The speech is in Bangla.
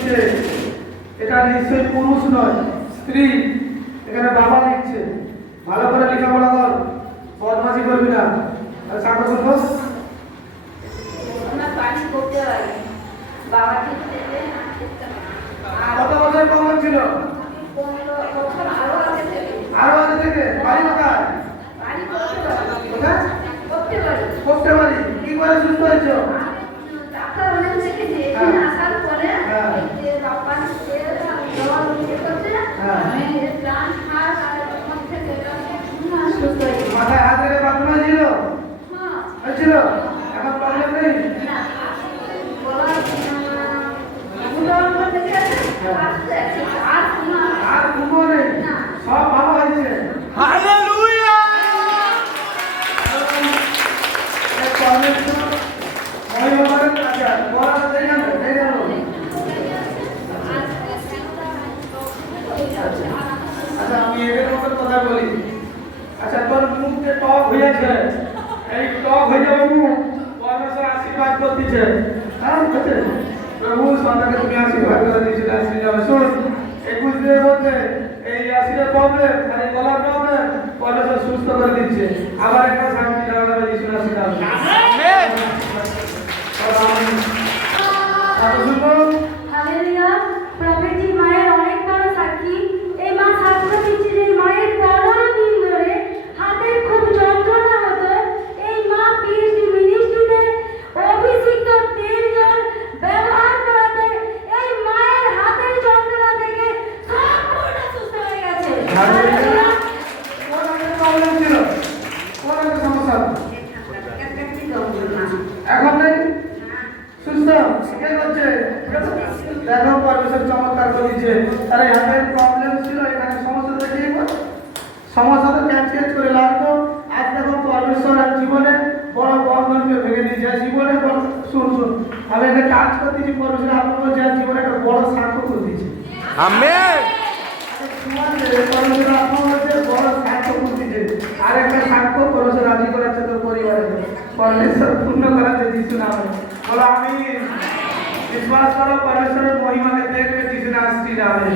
দিচ্ছে। এটা নিশ্চয়ই পুরুষ নয়, স্ত্রী। এখানে বাবা লিখছে। ভালো করে লেখাপড়া কর, বদমাশি করবি না। আর সাক্ষর করবো। কত বছর প্রবলেম ছিল? আরো আগে থেকে। বাড়ি কোথায়? করতে পারি। কি করে সুস্থ হয়েছো? মাথায় হাত রেখে বাথরুমে ছিল? হয়েছিল? এখন প্রবলেম নেই? আর ঘুমো নেই, সব ভালো হয়েছে। হালেলুয়া! আচ্ছা, আমি এদের মতো কথা বলি। আচ্ছা, তোর মুখ যে টক হয়েছে, এই টক হয়ে যাবে মুখ, পরমেশ্বর আশীর্বাদ করতেছে। হ্যাঁ, বুঝছে? প্রভু সন্তানকে তুমি আশীর্বাদ করে দিয়েছিলে, আশীর্বাদ। শোন, 21 দিনের মধ্যে এই অ্যাসিডের প্রবলেম আর এই গলার প্রবলেম পরমেশ্বর সুস্থ করে দিচ্ছে। আবার একটা শান্তি লাগাবে যিশুর আশীর্বাদ। হালেলুয়া! প্রভৃতি মায়ের অনেক বড় সাক্ষী। এই মা সাক্ষ্য দিচ্ছে যে মায়ের 15 দিন ধরে হাতের খুব যন্ত্রণা হতো। এই মা পিএইচডি মিনিস্ট্রিতে অভিষিক্ত তেল জল ব্যবহার করাতে এই মায়ের হাতের যন্ত্রণা থেকে সম্পূর্ণ সুস্থ হয়ে গেছে। হালেলুয়া! কোন একটা প্রবলেম ছিল? কোন একটা সমস্যা? এখন নেই? সুস্থ? কে করছে? দেখো, পরমেশ্বর চমৎকার করেছে। তার এই হাতের প্রবলেম ছিল, এখানে সমস্যা দেখিয়ে সমস্যা তো ক্যাচ করে লাগতো। আজ দেখো পরমেশ্বর আর জীবনে বড় বন্ধনকে ভেঙে দিয়েছে। জীবনে শুন, আমি একটা কাজ করতেছি, পরমেশ্বর আপনার যে জীবনে একটা বড় সাক্ষ্য করে দিয়েছে। আমেন। পরমেশ্বর আপনার মধ্যে বড় সাক্ষ্য করে দিয়েছে। আর একটা সাক্ষ্য পরমেশ্বর রাজি করাচ্ছে তোর পরিবারে। পরমেশ্বর পূর্ণ করাচ্ছে যিশু নামে। বলো আমি বিশ্বাস করো, পরমেশ্বরের মহিমাকে দেখবে যিশু নামে।